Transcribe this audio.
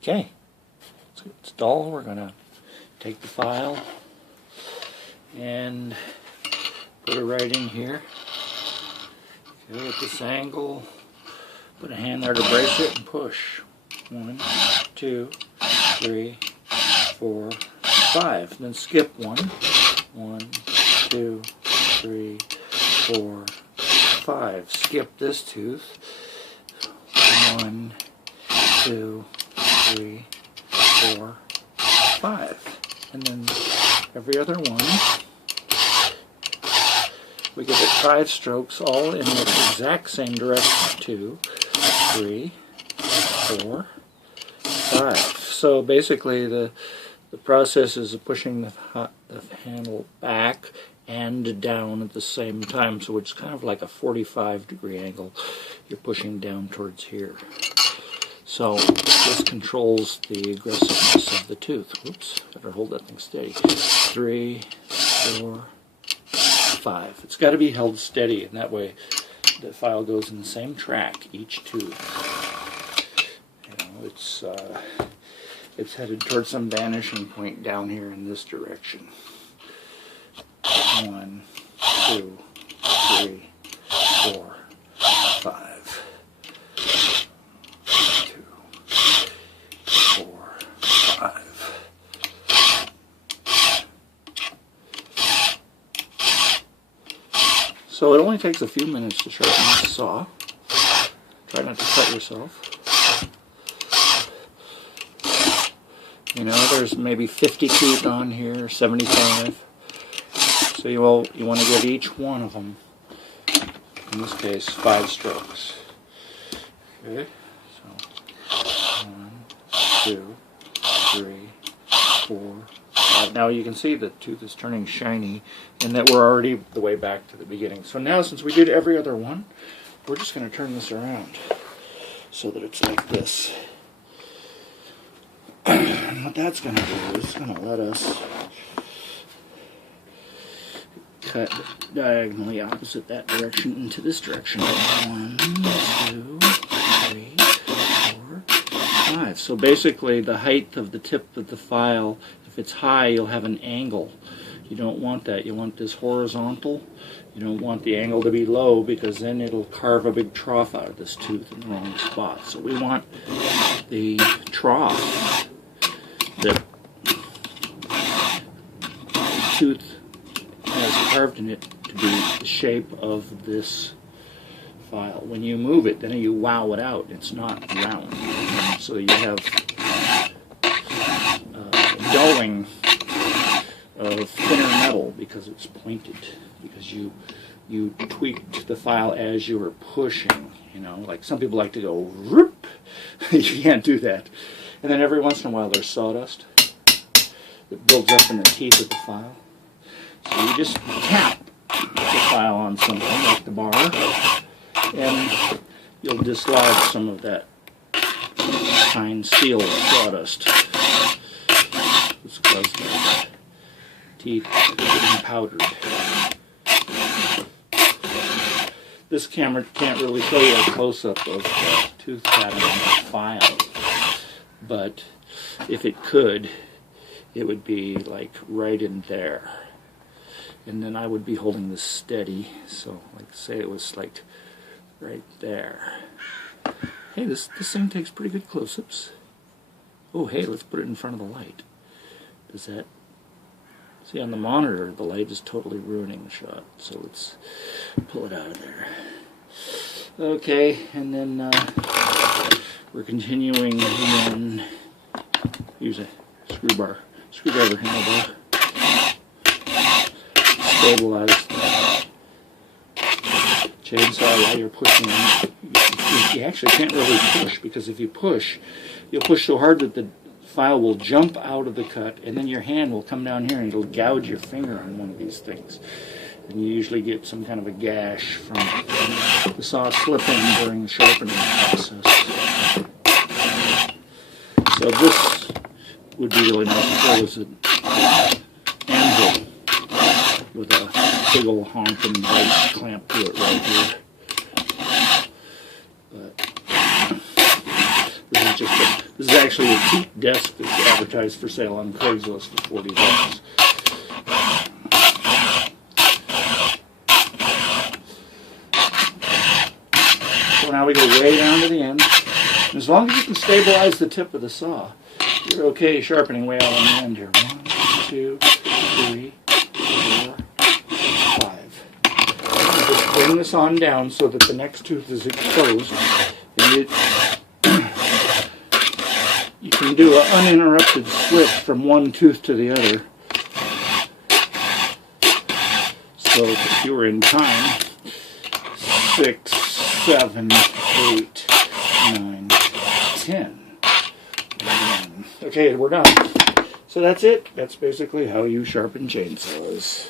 Okay, so it's dull. We're going to take the file and put it right in here. Okay, at this angle, put a hand there to brace it and push. 1, 2, 3, 4, 5. Then skip 1. 1, 2, 3, 4, 5. Skip this tooth. 1, 2, 3, 4, 5. And then every other one. We get it 5 strokes all in the exact same direction. 2, 3, 4, 5. So basically the process is pushing the handle back and down at the same time. So it's kind of like a 45-degree angle you're pushing down towards here. So this controls the aggressiveness of the tooth. Oops, better hold that thing steady. 3, 4, 5. It's got to be held steady, and that way the file goes in the same track each tooth. You know, it's headed towards some vanishing point down here in this direction. 1, 2, 3, 4, 5. 2, 4, 5. So it only takes a few minutes to sharpen this saw. Try not to cut yourself. You know, there's maybe 50 teeth on here, 75. So you want to give each one of them, in this case, 5 strokes. Okay, so 1, 2, 3, 4, 5. Now you can see the tooth is turning shiny, and that we're already the way back to the beginning. So now, since we did every other one, we're just going to turn this around so that it's like this. And what that's going to do is it's going to let us cut diagonally opposite that direction into this direction. 1, 2, 3, 4, 5. So basically the height of the tip of the file, if it's high, you'll have an angle. You don't want that. You want this horizontal. You don't want the angle to be low, because then it'll carve a big trough out of this tooth in the wrong spot. So we want the trough that the tooth has carved in it to be the shape of this file. When you move it, then you wow it out. It's not round. So you have dulling of thinner metal because it's pointed. Because you tweaked the file as you were pushing. You know, like some people like to go whoop. You can't do that. And then every once in a while there's sawdust that builds up in the teeth of the file. So you just tap the file on something like the bar, and you'll dislodge some of that fine steel sawdust. It's because the teeth are getting powdered. This camera can't really show you a close-up of the tooth pattern on the file, but if it could, it would be like right in there. And then I would be holding this steady, so like say it was like right there. Hey, this thing takes pretty good close-ups. Oh, hey, let's put it in front of the light. Does that... See, on the monitor, the light is totally ruining the shot, so let's pull it out of there. Okay, and then we're continuing in... Use a screwdriver handlebar. Stabilize the chainsaw while you're pushing. You actually can't really push, because if you push, you'll push so hard that the file will jump out of the cut, and then your hand will come down here and it'll gouge your finger on one of these things. And you usually get some kind of a gash from the saw slipping during the sharpening process. So this would be really nice if there was an anvil with a big old honking vice clamp to it right here. But this is this is actually a cheap desk that's advertised for sale on Craigslist for $40. So now we go way down to the end. And as long as you can stabilize the tip of the saw, you're okay sharpening way out on the end here. 1, 2, 3, 4, 5. Just bring this on down so that the next tooth is exposed. And you can do an uninterrupted switch from one tooth to the other. So if you were in time, 6, 7, 8, 9, 10. Okay, we're done. So that's it. That's basically how you sharpen chainsaws.